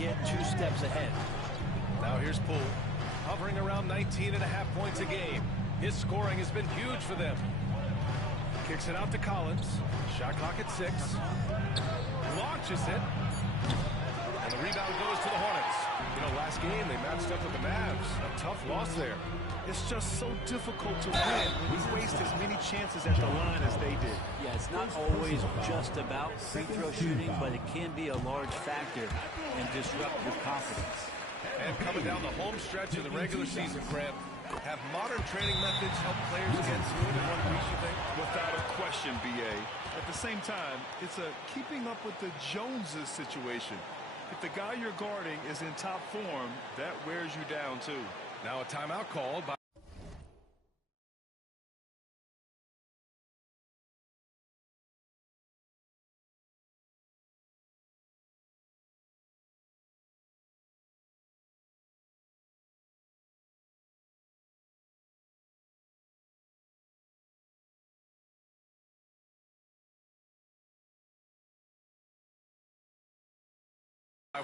get 2 steps ahead. Now here's Poole, hovering around 19.5 points a game. His scoring has been huge for them. Kicks it out to Collins. Shot clock at 6. Launches it. And the rebound goes to the Hornets. You know, last game they matched up with the Mavs. A tough loss there. It's just so difficult to win when you waste as many chances at the line as they did. Yeah, it's not always just about free throw shooting, but it can be a large factor and disrupt your confidence. And coming down the home stretch of the regular season, Grant, have modern training methods helped players get smooth in one piece, you think? Without a question, B.A. At the same time, it's a keeping up with the Joneses situation. If the guy you're guarding is in top form, that wears you down, too. Now a timeout called by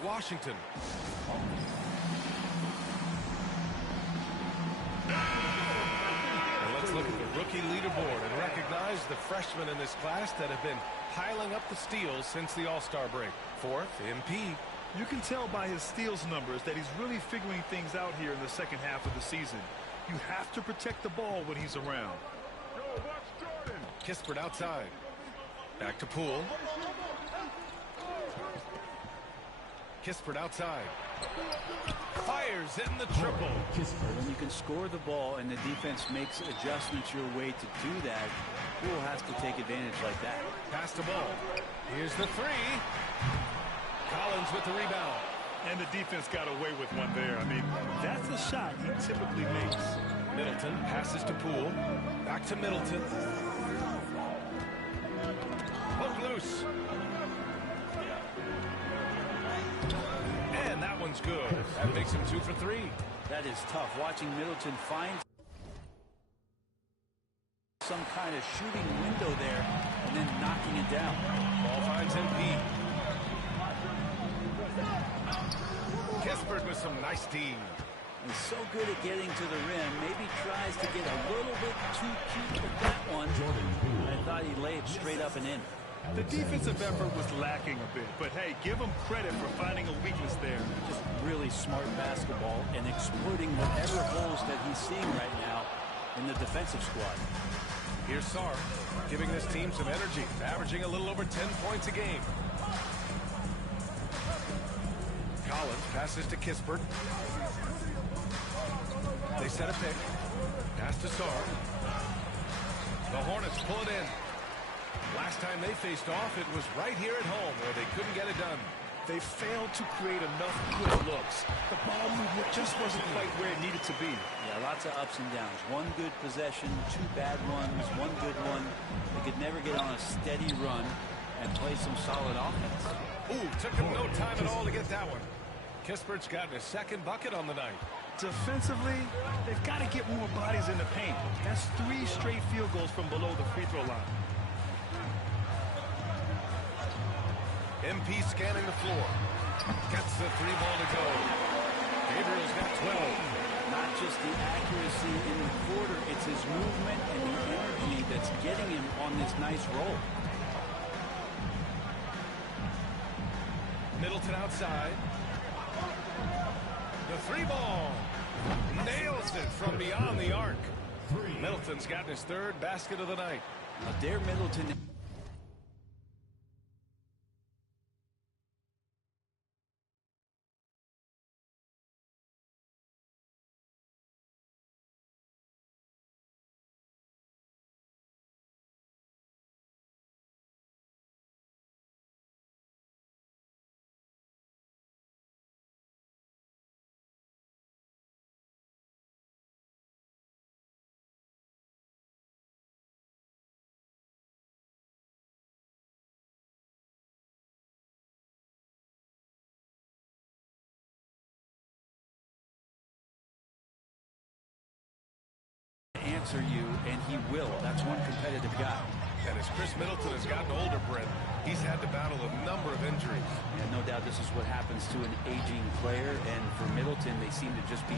Washington. And let's look at the rookie leaderboard and recognize the freshmen in this class that have been piling up the steals since the All-Star break. 4th, MP. You can tell by his steals numbers that he's really figuring things out here in the second half of the season. You have to protect the ball when he's around. Kispert outside. Back to Poole. Kispert outside. Fires in the triple. When you can score the ball and the defense makes adjustments your way to do that, Poole has to take advantage like that. Pass the ball. Here's the 3. Collins with the rebound. And the defense got away with one there. I mean, that's a shot he typically makes. Middleton passes to Poole. Back to Middleton. Hook loose. And that one's good. That makes him 2 for 3. That is tough. Watching Middleton find some kind of shooting window there and then knocking it down. Ball finds MP. Kispert with some nice D. He's so good at getting to the rim. Maybe tries to get a little bit too cute with that one. I thought he laid straight up and in. The defensive effort was lacking a bit, but hey, give him credit for finding a weakness there. Just really smart basketball and exploiting whatever holes that he's seeing right now in the defensive squad. Here's Sarr, giving this team some energy, averaging a little over 10 points a game. Collins passes to Kispert. They set a pick. Pass to Sarr. The Hornets pull it in. Last time they faced off, it was right here at home where they couldn't get it done. They failed to create enough good looks. The ball movement just wasn't quite where it needed to be. Yeah, lots of ups and downs. One good possession, 2 bad ones, one good one. They could never get on a steady run and play some solid offense. Ooh, took him no time at all to get that one. Kispert's gotten his 2nd bucket on the night. Defensively, they've got to get more bodies in the paint. That's 3 straight field goals from below the free throw line. MP scanning the floor. Gets the 3-ball to go. Gabriel's got 12. Not just the accuracy in the quarter, it's his movement and the energy that's getting him on this nice roll. Middleton outside. The 3-ball. Nails it from beyond the arc. Middleton's gotten his 3rd basket of the night. Now, Dare Middleton answer you, and he will. That's one competitive guy. And as Chris Middleton has gotten older, Brent, he's had to battle a number of injuries. And no doubt this is what happens to an aging player, and for Middleton, they seem to just be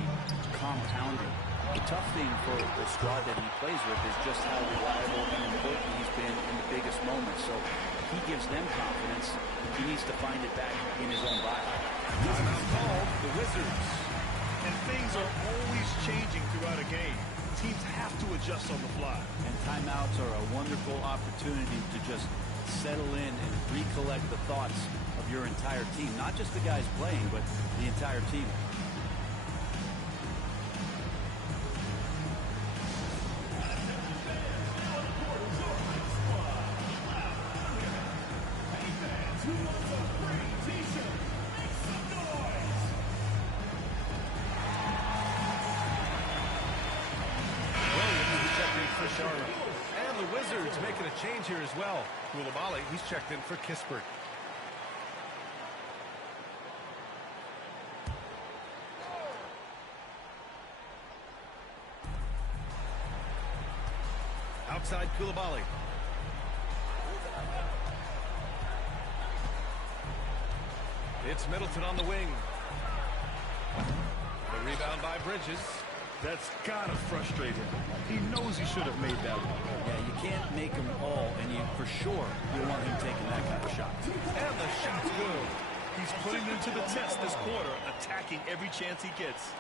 compounding. The tough thing for the squad that he plays with is just how reliable and important he's been in the biggest moments. So he gives them confidence. He needs to find it back in his own body. Timeout called, the Wizards. And things are always changing throughout a game. Teams have to adjust on the fly. And timeouts are a wonderful opportunity to just settle in and recollect the thoughts of your entire team. Not just the guys playing, but the entire team. And the Wizards making a change here as well. Koulibaly, he's checked in for Kispert. Outside Koulibaly. It's Middleton on the wing. The rebound by Bridges. That's gotta frustrate him. He knows he should have made that one. Yeah, you can't make them all, and you for sure you want him taking that kind of shot. And the shot's good. He's putting them to the test this quarter, attacking every chance he gets.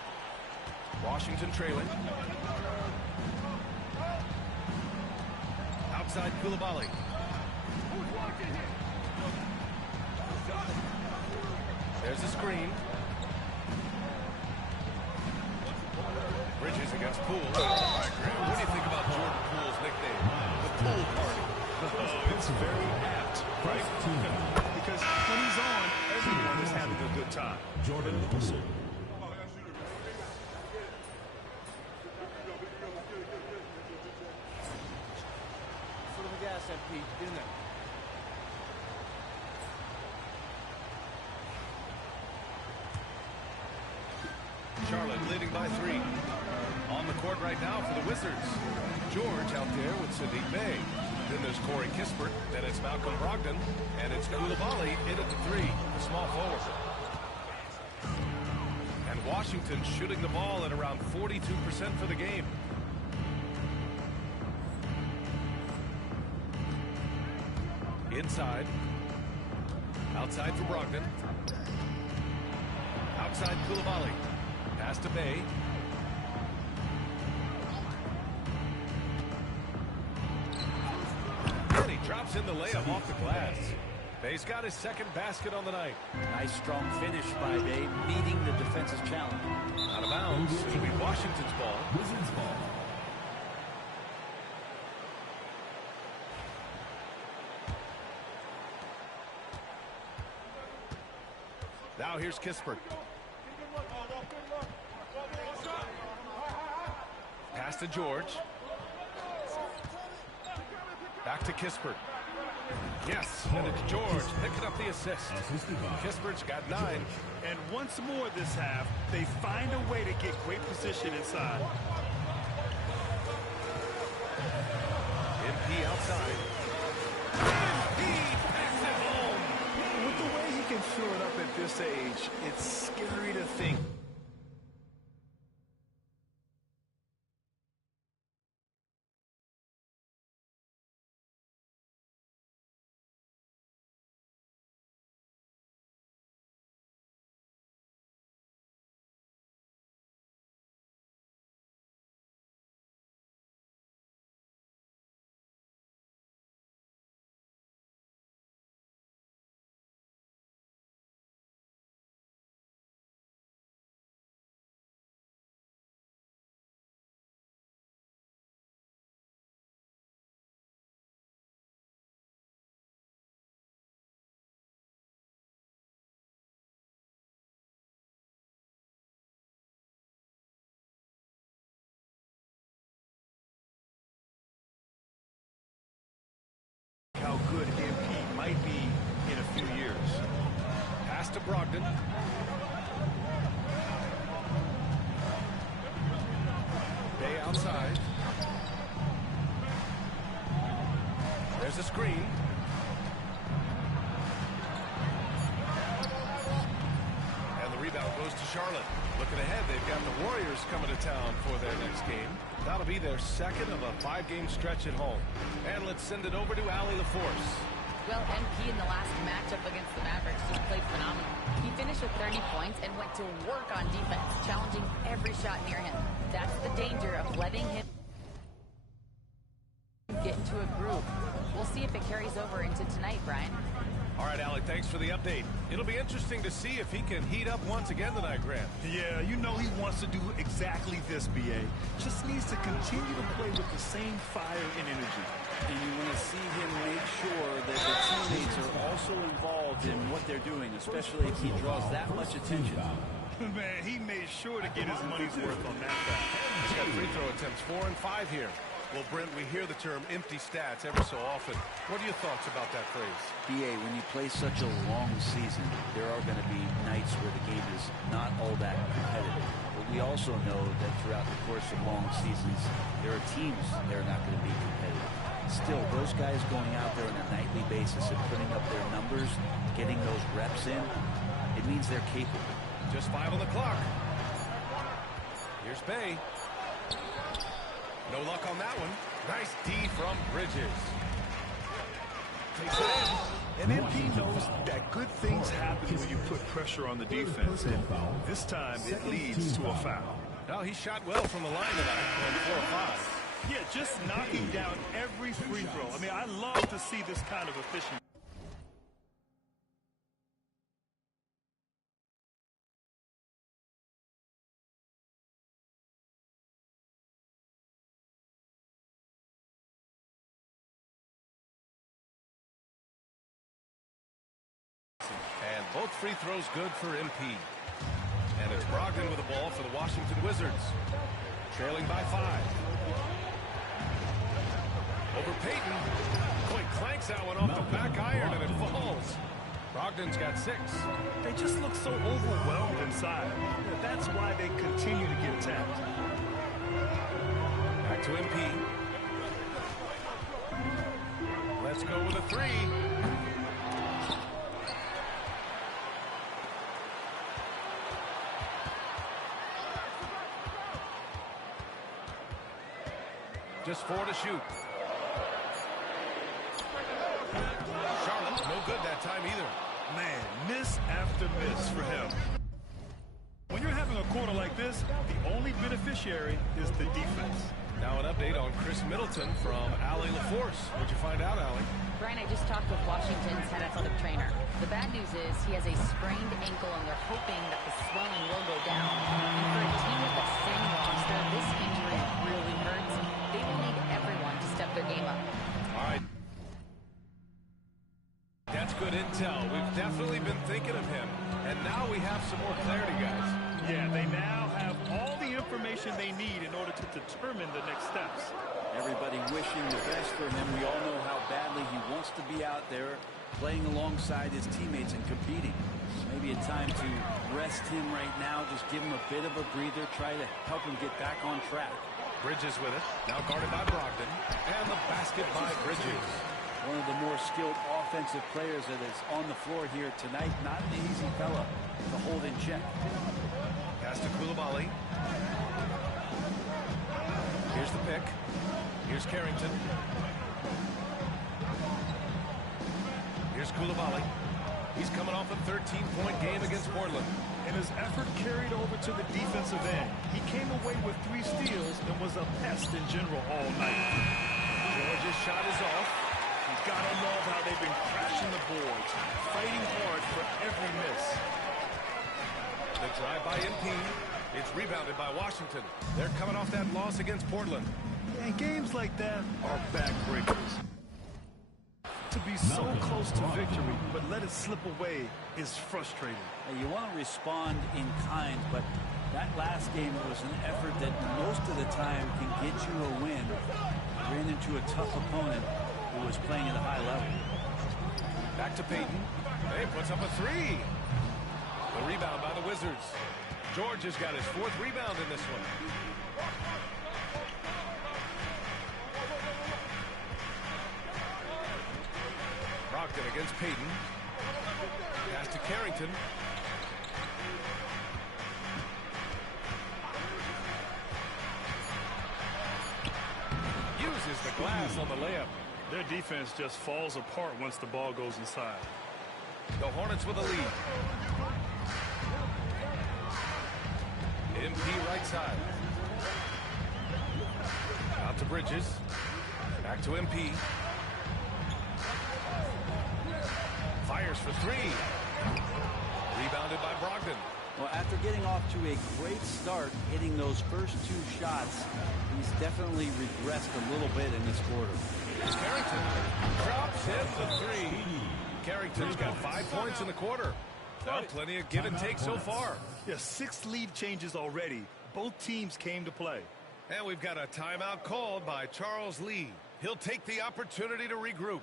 Washington trailing. Outside Koulibaly. There's a screen. Bridges against Poole. What do you think about Jordan Poole's nickname? The Poole Party. Oh, it's very apt, right? Because when he's on, everyone is having a good time. Jordan Poole. Foot on the gas, MP. Get in there. Charlotte leading by 3. On the court right now for the Wizards. George out there with Sadiq Bey. Then there's Corey Kispert. Then it's Malcolm Brogdon. And it's Koulibaly in at the 3, the small forward. And Washington shooting the ball at around 42% for the game. Inside. Outside for Brogdon. Outside Koulibaly. Pass to Bey. And he drops in the layup off the glass. Bey's got his second basket on the night. Nice strong finish by Bey, meeting the defensive challenge. Out of bounds. It'll be Washington's ball. Wizards ball. Now here's Kispert. Pass to George. Back to Kispert. Yes, and it's George picking up the assist. Kispert's got 9. And once more this half, they find a way to get great position inside. MP outside. He passes it home. With the way he can fill it up at this age, it's scary to think. How good MP might be in a few years. Pass to Brogdon. Bey outside. Here's a screen. And the rebound goes to Charlotte. Looking ahead, they've got the Warriors coming to town for their next game. That'll be their second of a 5-game stretch at home. And let's send it over to Allie LaForce. Well, MP in the last matchup against the Mavericks just played phenomenal. He finished with 30 points and went to work on defense, challenging every shot near him. That's the danger of letting him get into a groove. We'll see if it carries over into tonight, Brian. All right, Allie, thanks for the update. It'll be interesting to see if he can heat up once again tonight, Grant. Yeah, you know he wants to do exactly this, BA. Just needs to continue to play with the same fire and energy. And you want to see him make sure that the teammates are also involved in what they're doing, especially if he draws that much attention. Man, he made sure to get his money's worth on that guy. He's got free throw attempts 4 and 5 here. Well, Brent, we hear the term empty stats ever so often. What are your thoughts about that phrase? BA, when you play such a long season, there are going to be nights where the game is not all that competitive. But we also know that throughout the course of long seasons, there are teams that are not going to be competitive. Still, those guys going out there on a nightly basis and putting up their numbers, getting those reps in, it means they're capable. Just 5 on the clock. Here's Bay. No luck on that one. Nice D from Bridges. Takes it in. And MP knows that good things happen when you put pressure on the defense, and this time it leads to a foul. Now he shot well from the line tonight, going 4 or 5. Yeah, just knocking down every free throw. I mean, I love to see this kind of efficiency. And both free throws good for MP. And it's Brogdon with the ball for the Washington Wizards. Trailing by 5. Over Payton. Boy, clanks that one off the back iron and it falls. Brogdon's got 6. They just look so overwhelmed inside. That's why they continue to get attacked. Back to MP. Let's go with a 3. Just 4 to shoot. Charlotte, no good that time either. Man, miss after miss for him. When you're having a quarter like this, the only beneficiary is the defense. Now an update on Chris Middleton from Allie LaForce. What'd you find out, Allie? Brian, I just talked with Washington's head athletic trainer. The bad news is he has a sprained ankle, and they're hoping that the swelling will go down. And for a team with a thin roster, this injury really hurts. They will need everyone to step their game up. All right. That's good intel. We've definitely been thinking of him. And now we have some more clarity, guys. Yeah, they now have all the information they need in order to determine the next steps. Everybody wishing the best for him. We all know how badly he wants to be out there playing alongside his teammates and competing. Maybe a time to rest him right now, just give him a bit of a breather, try to help him get back on track. Bridges with it. Now guarded by Brogdon. And the basket by Bridges. One of the more skilled offensive players that is on the floor here tonight. Not an easy fella to hold in check. Pass to Coulibaly. Here's the pick. Here's Carrington. Here's Coulibaly. He's coming off a 13-point game against Portland. And his effort carried over to the defensive end. He came away with 3 steals and was a pest in general all night. George's shot is off. You gotta love how they've been crashing the boards, fighting hard for every miss. The drive by MP. It's rebounded by Washington. They're coming off that loss against Portland. And games like that are backbreakers. To be so close to victory, but let it slip away is frustrating. You want to respond in kind, but that last game was an effort that most of the time can get you a win. Ran into a tough opponent who was playing at a high level. Back to Payton. Hey, puts up a 3. The rebound by the Wizards. George has got his 4th rebound in this one. against Payton. Pass to Carrington. Uses the glass on the layup. Their defense just falls apart once the ball goes inside. The Hornets with a lead. MP right side. Out to Bridges. Back to MP. Fires for three. Rebounded by Brogdon. Well, after getting off to a great start, hitting those first two shots, he's definitely regressed a little bit in this quarter. Carrington drops in the three. Carrington's got 5 points in the quarter. Now plenty of give and take so far. Yeah, 6 lead changes already. Both teams came to play. And we've got a timeout called by Charles Lee. He'll take the opportunity to regroup.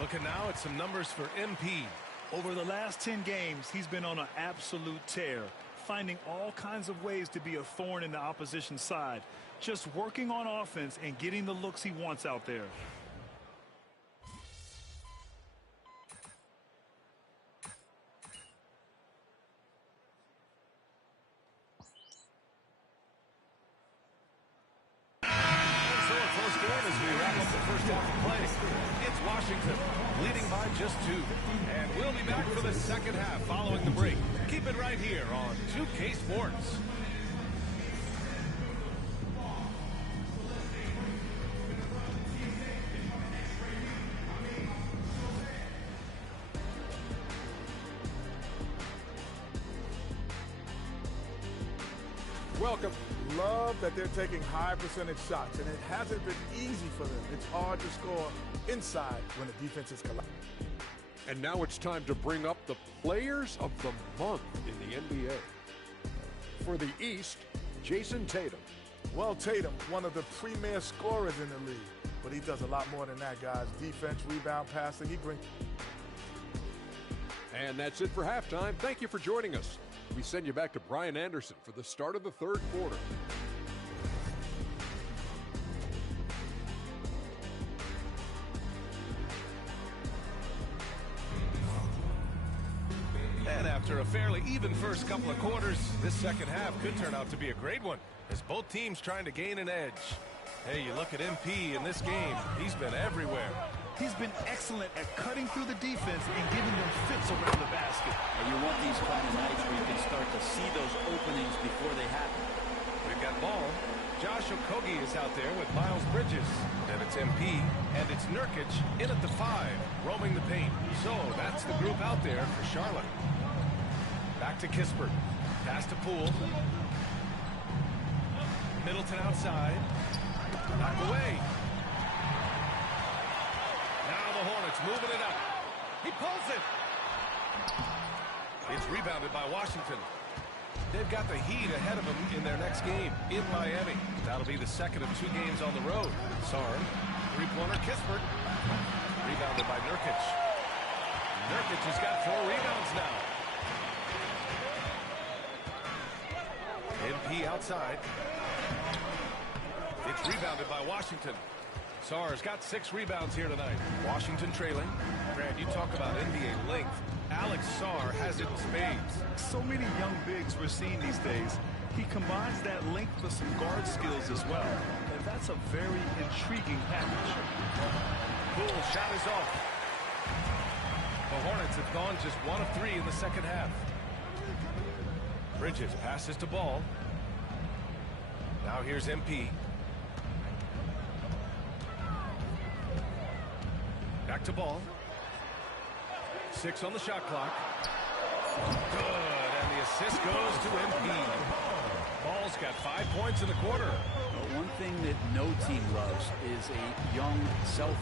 Looking now at some numbers for MP. Over the last 10 games, he's been on an absolute tear, finding all kinds of ways to be a thorn in the opposition's side, just working on offense and getting the looks he wants out there. So a close game as we wrap up the first half of play. It's Washington leading by just 2. And we'll be back for the second half following the break. Keep it right here on 2K Sports. Welcome. Love that they're taking high percentage shots, and it hasn't been easy for them. It's hard to score inside when the defense is collapsing. And now it's time to bring up the players of the month in the NBA. For the East, Jason Tatum. Well, Tatum, one of the premier scorers in the league, but he does a lot more than that, guys. Defense, rebound, passing, he brings. And that's it for halftime. Thank you for joining us. We send you back to Brian Anderson for the start of the third quarter. And after a fairly even first couple of quarters, this second half could turn out to be a great one as both teams trying to gain an edge. Hey, you look at MP in this game, he's been everywhere. He's been excellent at cutting through the defense and giving them fits around the basket. And you want these kind of nights where you can start to see those openings before they happen. We've got ball. Josh Okogie is out there with Miles Bridges. Then it's MP, and it's Nurkic in at the 5, roaming the paint. So that's the group out there for Charlotte. Back to Kispert. Pass to Poole. Middleton outside. Knocked away. Now the Hornets moving it up. He pulls it. It's rebounded by Washington. They've got the Heat ahead of them in their next game in Miami. That'll be the second of 2 games on the road. Sarr, three-pointer, Kispert. Rebounded by Nurkic. Nurkic has got 4 rebounds now. MP outside. It's rebounded by Washington. Sarr's got 6 rebounds here tonight. Washington trailing. Grant, you talk about NBA length. Alex Sarr has it in spades. So many young bigs we're seeing these days. He combines that length with some guard skills as well. And that's a very intriguing package. Poole shot is off. The Hornets have gone just 1 of 3 in the second half. Bridges passes to Ball. Now here's MP. Back to Ball. 6 on the shot clock. Good, and the assist goes to MP. Ball's got 5 points in the quarter. One thing that no team loves is a young, self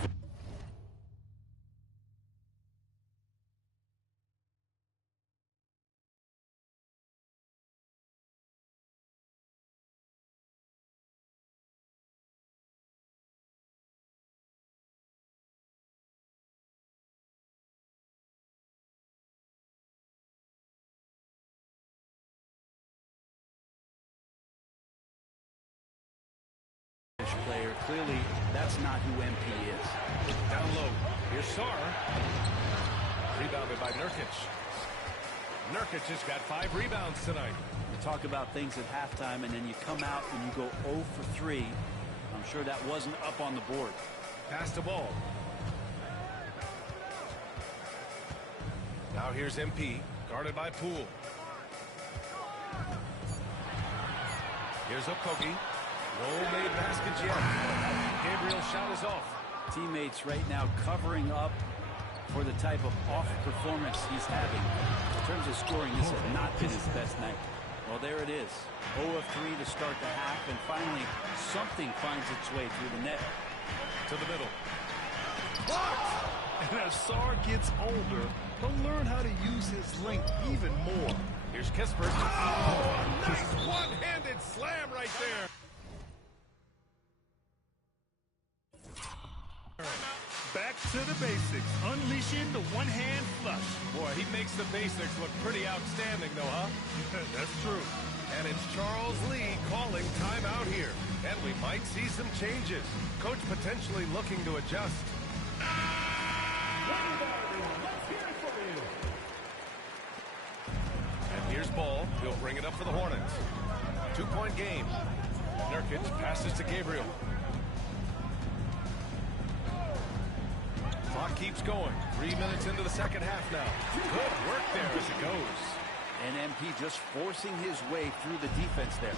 player. Clearly, that's not who MP is. Down low. Here's Sar. Rebounded by Nurkic. Nurkic has got 5 rebounds tonight. You talk about things at halftime, and then you come out and you go 0 for 3. I'm sure that wasn't up on the board. Pass the ball. Now here's MP, guarded by Poole. Here's Okogie. No made baskets yet. Gabriel's shot is off. Teammates right now covering up for the type of off performance he's having. In terms of scoring, this has not been his best night. Well, there it is. 0 of 3 to start the half, and finally something finds its way through the net. To the middle. Blocked! And as Sar gets older, he'll learn how to use his length even more. Here's Kispert. Oh, nice one-handed slam right there. Back to the basics, unleashing the one-hand flush. Boy, he makes the basics look pretty outstanding, though, huh? That's true. And it's Charles Lee calling timeout here. And we might see some changes. Coach potentially looking to adjust. And here's Ball. He'll bring it up for the Hornets. 2-point game. Nurkic passes to Gabriel. Clock keeps going. 3 minutes into the second half now. Good work there as it goes. And MP just forcing his way through the defense there.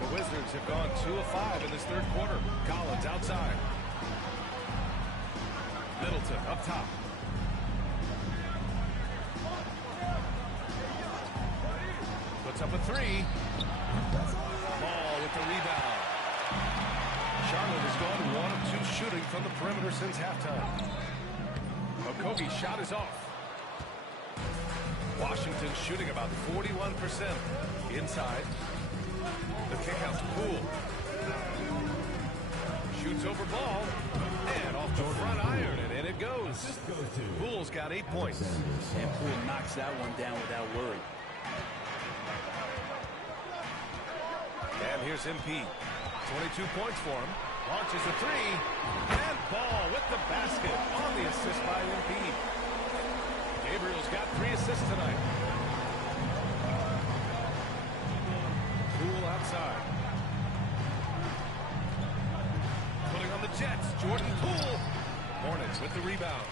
The Wizards have gone 2 of 5 in this third quarter. Collins outside. Middleton up top. Puts up a 3. Ball with the rebound. Charlotte has gone 1 of 2 shooting from the perimeter since halftime. Okogie's shot is off. Washington shooting about 41%. Inside. The kick out to Poole. Shoots over Ball. And off the front iron, and in it goes. Poole's got 8 points. And Poole knocks that one down without worry. And here's MP. 22 points for him. Launches a 3. And Ball with the basket on the assist by MP. Gabriel's got 3 assists tonight. Poole outside. Putting on the Jets. Jordan Poole. Hornets with the rebound.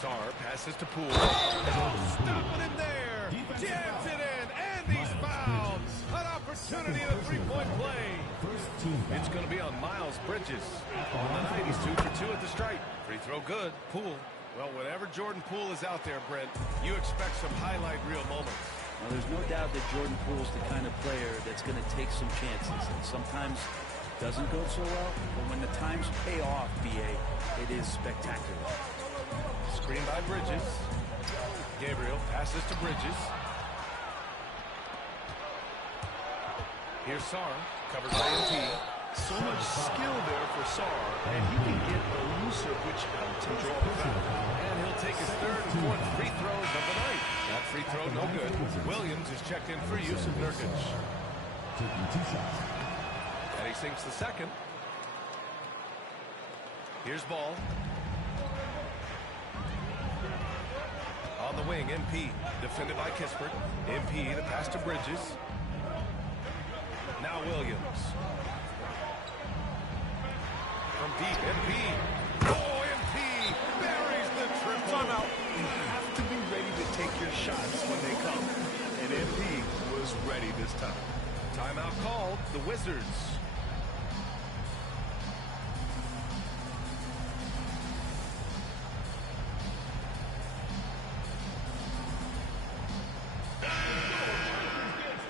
Sar passes to Poole. Oh, stopping him there. Jams it in, and he's fouled. An opportunity in a 3-point play. It's going to be on Miles Bridges. On the night, he's 2 for 2 at the stripe. Free throw good. Poole. Well, whenever Jordan Poole is out there, Brent, you expect some highlight reel moments. Well, there's no doubt that Jordan Poole's the kind of player that's going to take some chances. And sometimes doesn't go so well, but when the times pay off, BA, it is spectacular. Screen by Bridges. Gabriel passes to Bridges. Here's Sar, covered by MP. So much skill there for Sar, and he can get elusive, which helps him draw the foul. And he'll take his 3rd and 4th free throws of the night. That free throw no good. Williams is checked in for use of Nurkic. And he sinks the 2nd. Here's Ball. On the wing, MP, defended by Kispert. MP, the pass to Bridges. Now Williams. From deep, MP. Oh, MP buries the triple. Timeout. You have to be ready to take your shots when they come. And MP was ready this time. Timeout called. The Wizards.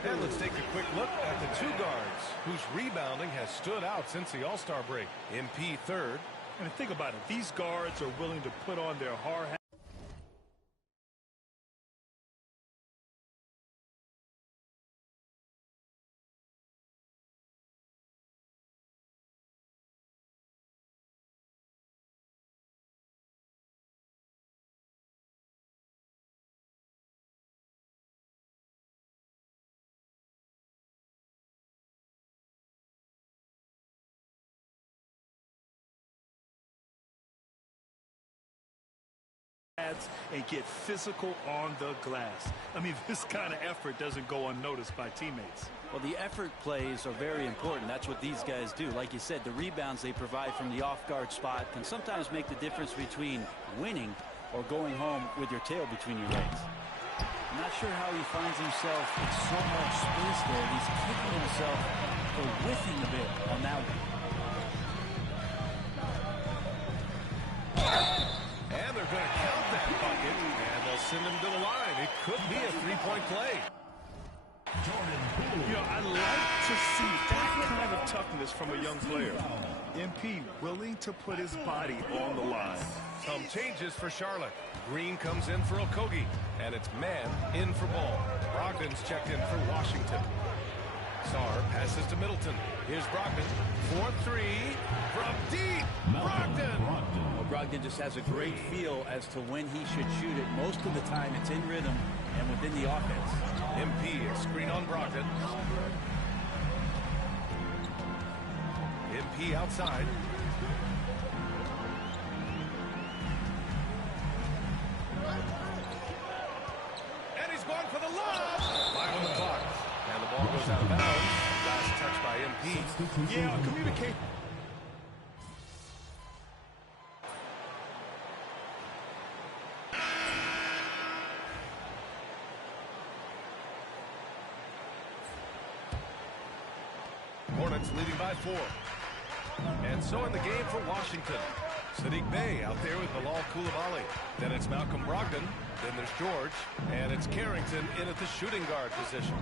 And let's take a quick look at the 2 guards whose rebounding has stood out since the All-Star break. MP 3rd. And think about it. These guards are willing to put on their hard hat. and get physical on the glass. I mean, this kind of effort doesn't go unnoticed by teammates. Well, the effort plays are very important. That's what these guys do. Like you said, the rebounds they provide from the off-guard spot can sometimes make the difference between winning or going home with your tail between your legs. I'm not sure how he finds himself in so much space there. He's kicking himself for whiffing a bit on that one. And they're going to count that bucket, and they'll send him to the line. It could be a three-point play. You know, I like to see that kind of toughness from a young player. MP willing to put his body on the line. Some changes for Charlotte. Green comes in for Okogie, and it's man in for Ball. Brogdon's checked in for Washington. Sarr passes to Middleton. Here's Brogdon. 4-3 from deep. Brogdon. Well, Brogdon just has a great feel as to when he should shoot it. Most of the time, it's in rhythm and within the offense. MP, a screen on Brogdon. MP outside. And he's going for the lob. 5 on the clock. And the ball goes out of bounds. Last touch by MP. Yeah, communicate. Hornets leading by 4. And so in the game for Washington. Sadiq Bey out there with Bilal Coulibaly. Then it's Malcolm Brogdon. Then there's George. And it's Carrington in at the shooting guard position.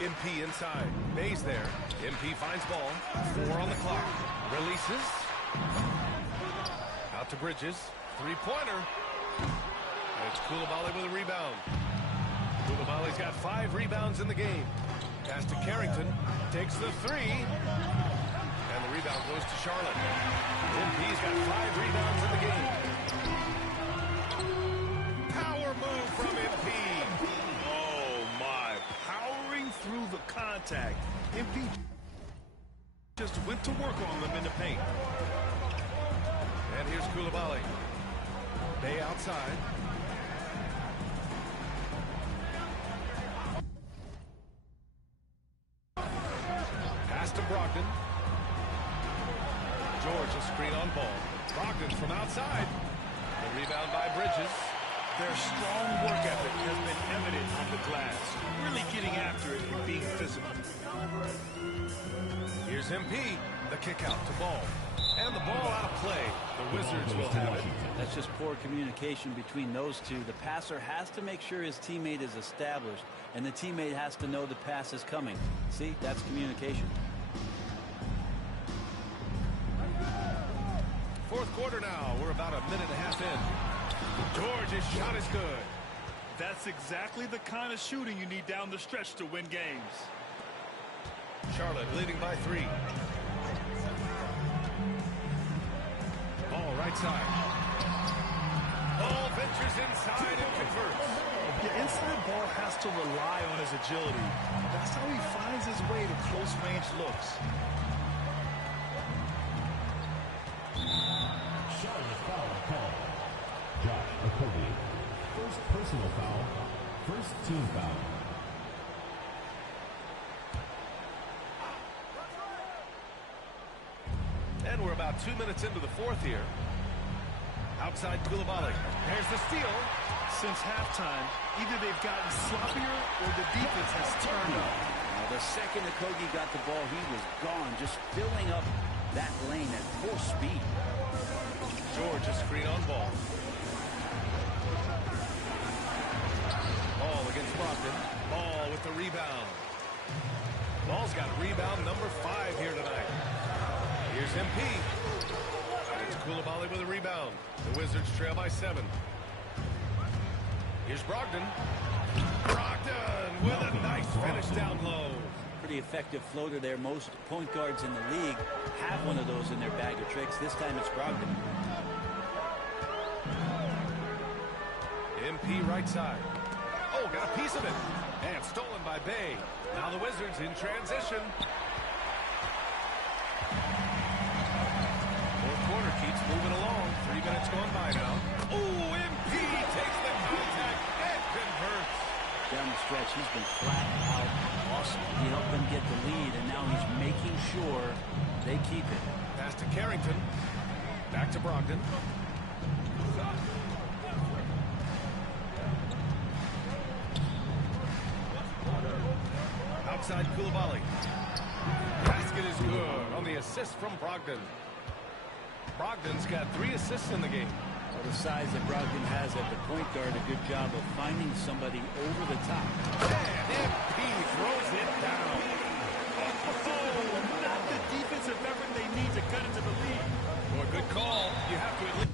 MP inside. Bay's there. MP finds ball. 4 on the clock. Releases. Out to Bridges. Three-pointer. And it's Coulibaly with a rebound. Coulibaly's got 5 rebounds in the game. Pass to Carrington. Takes the 3. And the rebound goes to Charlotte. MP's got 5 rebounds in the game. Power move from MP. Oh, my. Powering through the contact. MP just went to work on them in the paint. And here's Coulibaly. Bay outside. Pass to Brogdon. George a screen on ball. Brogdon from outside. The rebound by Bridges. Their strong work ethic has been evident on the glass. Really getting after it and being physical. Here's MP. The kick out to Ball. And the ball out of play. The Wizards will have it. That's just poor communication between those two. The passer has to make sure his teammate is established, and the teammate has to know the pass is coming. See, that's communication. Fourth quarter now. We're about a minute and a half in. George's shot is good. That's exactly the kind of shooting you need down the stretch to win games. Charlotte leading by 3. Ball right side. Ball ventures inside and converts. The inside ball has to rely on his agility. That's how he finds his way to close-range looks. Charlotte foul call. Josh Okogie. First personal foul. First team foul. And we're about 2 minutes into the fourth here. Outside Coulibaly. There's the steal. Since halftime, either they've gotten sloppier or the defense has turned up. Now, the second Okogie got the ball, he was gone, just filling up that lane at full speed. George a screen on Ball. Ball against Brogdon. Ball with the rebound. Ball's got rebound number 5 here tonight. Here's MP. And it's Coulibaly with a rebound. The Wizards trail by 7. Here's Brogdon. Brogdon with a nice finish down low. Pretty effective floater there. Most point guards in the league have one of those in their bag of tricks. This time it's Brogdon. MP right side. Oh, got a piece of it. And stolen by Bay. Now the Wizards in transition. Fourth quarter keeps moving stretch, he's been flat out awesome. He helped them get the lead, and now he's making sure they keep it. Pass to Carrington. Back to Brogdon. Outside Koulibaly. Basket is good on the assist from Brogdon. Brogdon's got 3 assists in the game. Well, the size that Brogdon has at the point guard, a good job of finding somebody over the top. And MP throws it down. Not the defensive effort they need to cut into the lead. Well, good call. You have to at least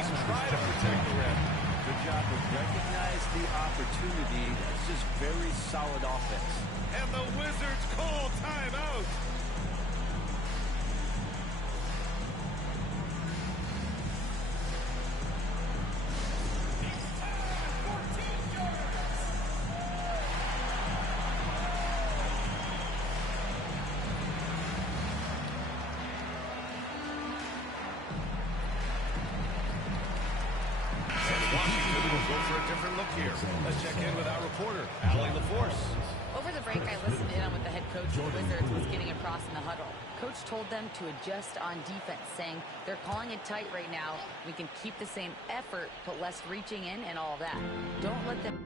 try to protect the rim. Good job to recognize the opportunity. That's just very solid offense. And the Wizards call timeout. Let's check in with our reporter, Allie LaForce. Over the break, I listened in on what the head coach of the Wizards was getting across in the huddle. Coach told them to adjust on defense, saying they're calling it tight right now. We can keep the same effort, but less reaching in and all that. Don't let them...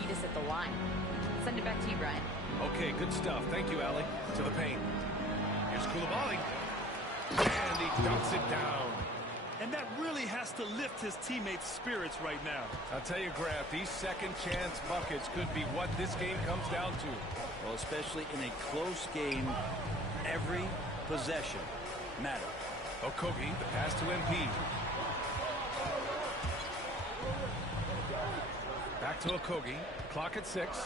beat us at the line. Send it back to you, Brian. Okay, good stuff. Thank you, Allie. To the paint. Here's Koulibaly. And he dunks it down. And that really has to lift his teammates' spirits right now. I'll tell you, Graf, these second chance buckets could be what this game comes down to. Well, especially in a close game, every possession matters. Okogie, the pass to MP. Back to Okogie. Clock at 6.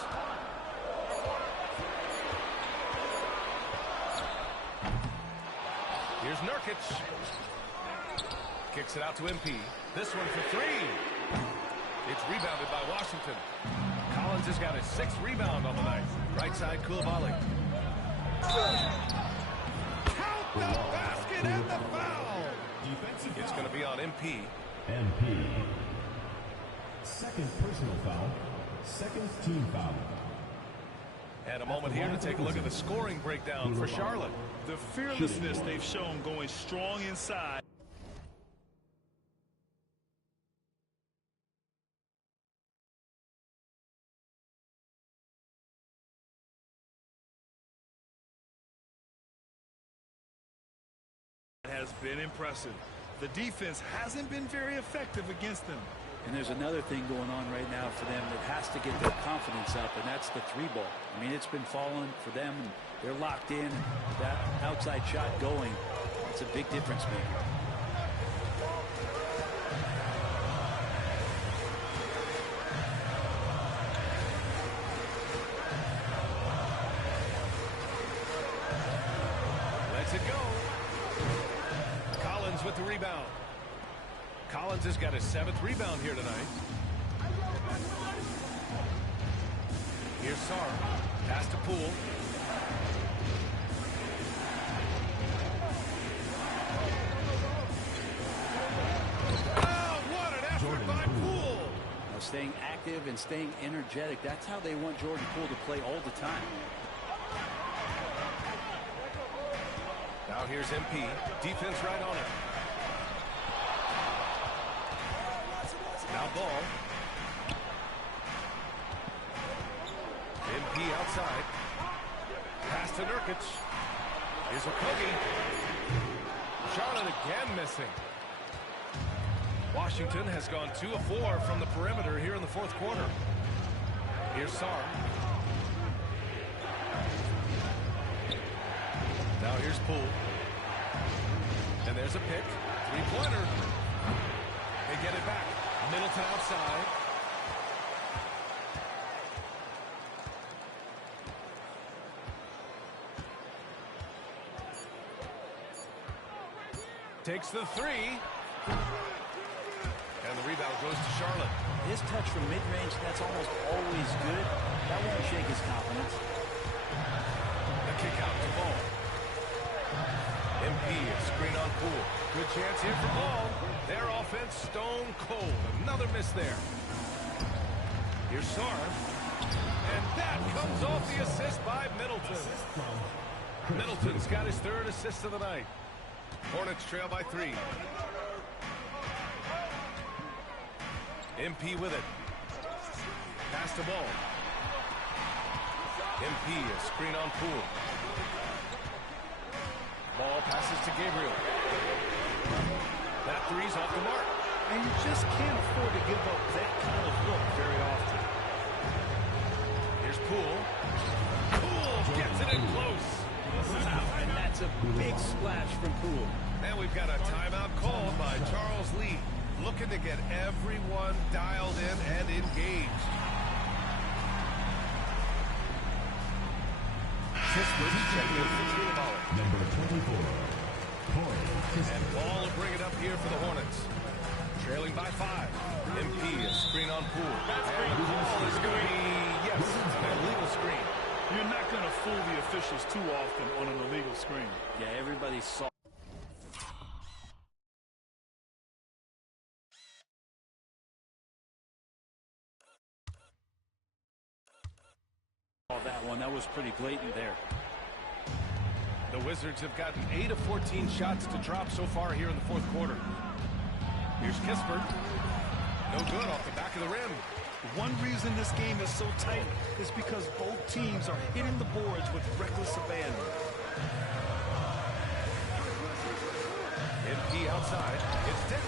Here's Nurkic. Kicks it out to MP. This one for 3. It's rebounded by Washington. Collins has got his 6th rebound on the night. Right side, Koulibaly. Count the basket and the foul. It's going to be on MP. MP. Second personal foul. Second team foul. And a moment here to take a look at the scoring breakdown for Charlotte. The fearlessness they've shown going strong inside. Has been impressive. The defense hasn't been very effective against them. And there's another thing going on right now for them that has to get their confidence up, and that's the 3-ball. I mean, it's been falling for them, and they're locked in. That outside shot going, it's a big difference maker. Lets it go. Collins with the rebound. Collins has got his 7th rebound here tonight. Here's Sarr. Pass to Poole. Oh, what an effort by Poole. Now, staying active and staying energetic, that's how they want Jordan Poole to play all the time. Now here's MP. Defense right on it. Now ball. MP outside. Pass to Nurkic. Here's Okogie. Charlotte again missing. Washington has gone 2 of 4 from the perimeter here in the 4th quarter. Here's Sarr. Now here's Poole. And there's a pick. Three-pointer. They get it back. Middleton outside. Takes the three. And the rebound goes to Charlotte. His touch from mid-range, that's almost always good. That won't shake his confidence. The kick out to Ball. MP, a screen on Poole. Good chance here for Ball. Their offense stone cold. Another miss there. Here's Sarr. And that comes off the assist by Middleton. Middleton's got his third assist of the night. Hornets trail by 3. MP with it. Pass the ball. MP, a screen on Poole. Ball passes to Gabriel. That three's off the mark. And you just can't afford to give up that kind of look very often. Here's Poole. Poole gets it in close. Wow, and that's a big splash from Poole. And we've got a timeout called by Charles Lee, looking to get everyone dialed in and engaged. Kispert checking in for three ball. Number 24, Corey Kispert. And Ball will bring it up here for the Hornets. Trailing by 5. MP, a screen on Poole. And the ball is going to be, yes, an illegal screen. You're not going to fool the officials too often on an illegal screen. Yeah, everybody saw that one. That was pretty blatant there. The Wizards have gotten 8 of 14 shots to drop so far here in the fourth quarter. Here's Kispert. No good off the back of the rim. One reason this game is so tight is because both teams are hitting the boards with reckless abandon. MP outside. It's tipped.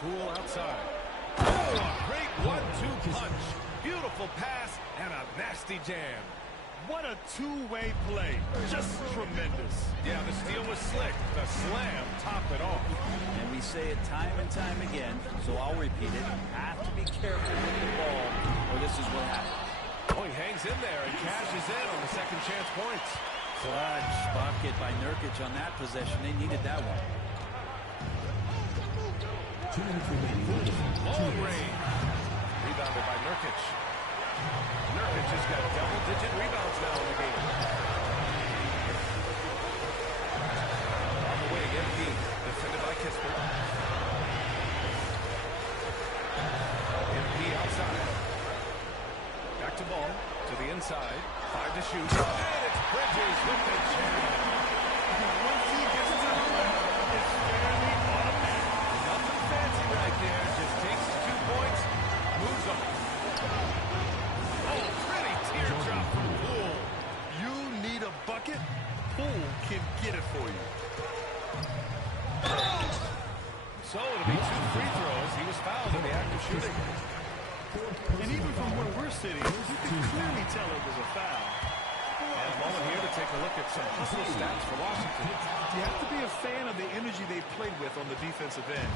Poole outside. Oh, a great 1-2 punch. Beautiful pass and a nasty jam. What a two-way play. Just tremendous. Yeah, the steal was slick. The slam topped it off. And we say it time and time again, so I'll repeat it. Have to be careful with the ball, or this is what happens. Oh, he hangs in there and cashes in on the second chance points. Clutch bucket by Nurkic on that possession. They needed that one. 2 minutes remaining. Long range. Rebounded by Nurkic. Nurkic has got double-digit rebounds now in the game. On the wing, MP, defended by Kispert. MP outside. Back to Ball, to the inside. 5 to shoot. And it's Bridges with the jam. Once he gets to the rim, it's fairly automatic. Nothing fancy right there. Just takes 2 points, moves on. Oh, pretty teardrop from Poole. You need a bucket, Poole can get it for you. So it'll be 2 free throws. He was fouled in the act of shooting. And even from where we're sitting, you can clearly tell it was a foul. And a moment here to take a look at some hustle stats for Washington. You have to be a fan of the energy they've played with on the defensive end.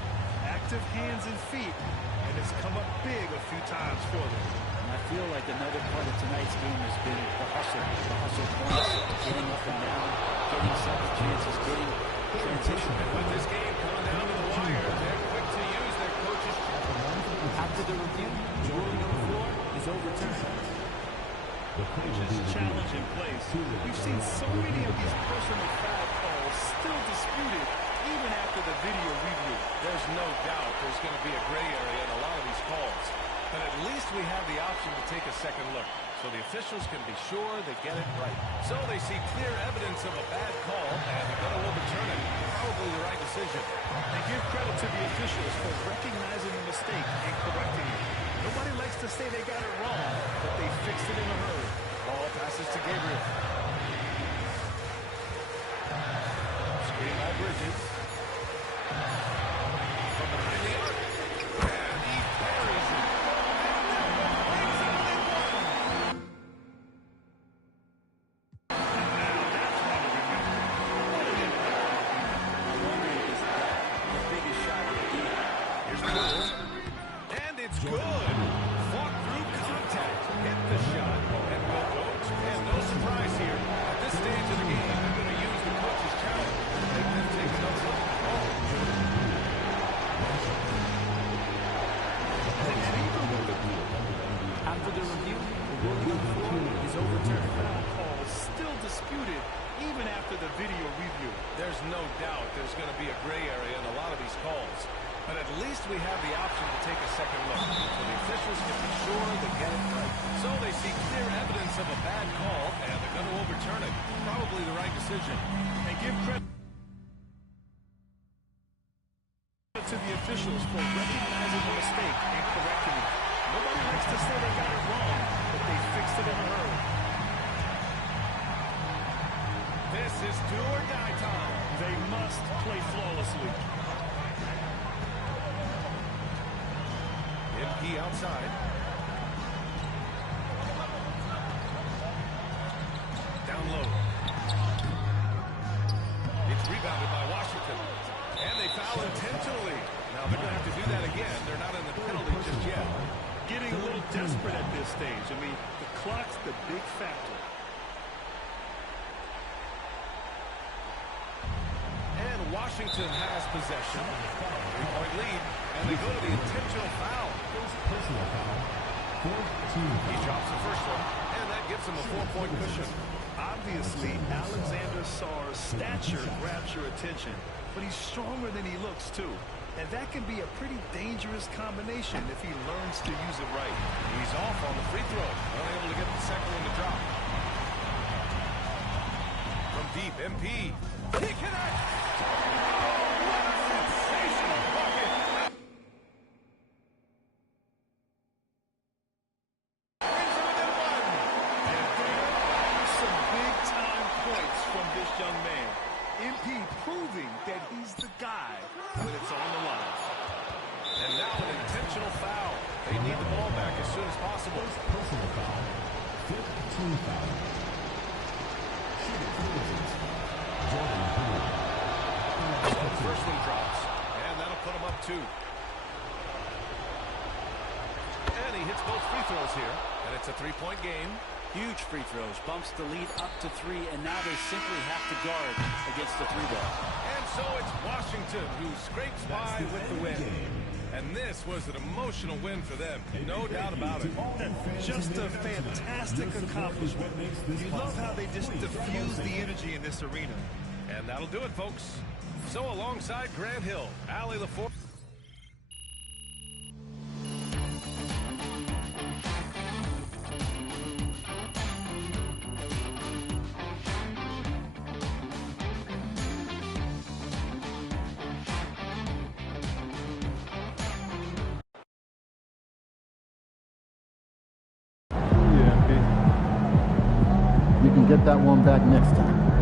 Active hands and feet, and it's come up big a few times for them. And I feel like another part of tonight's game has been the hustle. The hustle points, getting up and down, getting second chances, getting transition. With this game coming down to the wire, they're quick to use their coaches. After the review, the ruling on the floor is overturned. Just challenge in place. We've seen so many of these personal foul calls still disputed even after the video review. There's no doubt there's going to be a gray area in a lot of these calls. But at least we have the option to take a second look, so the officials can be sure they get it right. So they see clear evidence of a bad call, and they're going to overturn it. Probably the right decision. And give credit to the officials for recognizing the mistake and correcting it. Nobody likes to say they got it wrong, but they fixed it in a hurry. Ball passes to Gabriel. Screen by Bridges. From behind the arc. And he parries it. Brings it within 1. Now that's one to remember. even after the video review. There's no doubt there's going to be a gray area in a lot of these calls. But at least we have the option to take a second look, so the officials can be sure they get it right. So they see clear evidence of a bad call, and they're going to overturn it. Probably the right decision. And give credit to the officials for recognizing the mistake and correcting it. Nobody likes to say they got it wrong, but they fixed it in a hurry. This is do or die time. They must play flawlessly. MP outside. Down low. It's rebounded by Washington. And they foul intentionally. Now they're going to have to do that again. They're not in the penalty just yet. Getting a little desperate at this stage. I mean, the clock's the big factor. And Washington has possession. 3-point lead. And they go to the intentional foul. Personal foul. He drops the first one. And that gives him a 4-point cushion. Obviously, Alexander Sarr's stature grabs your attention, but he's stronger than he looks, too. And that can be a pretty dangerous combination if he learns to use it right. He's off on the free throw. Unable to get the second one to drop. From deep, MP. He connects! Oh, what a sensational bucket! Brings it within one. And there are some big-time points from this young man. MP proving that he's the guy when it's on the line. And now an intentional foul. They need the ball back as soon as possible. Personal foul. 5th team foul. Shooting citizens. Jordan Poole. The first one drops, and that'll put him up 2. And he hits both free throws here, and it's a 3-point game. Huge free throws, bumps the lead up to 3, and now they simply have to guard against the 3-ball. And so it's Washington who scrapes by with the win. And this was an emotional win for them, no doubt about it. Just a fantastic accomplishment. You love how they just diffuse the energy in this arena. And that'll do it, folks. So alongside Grant Hill, Allie LaForce. You can get that one back next time.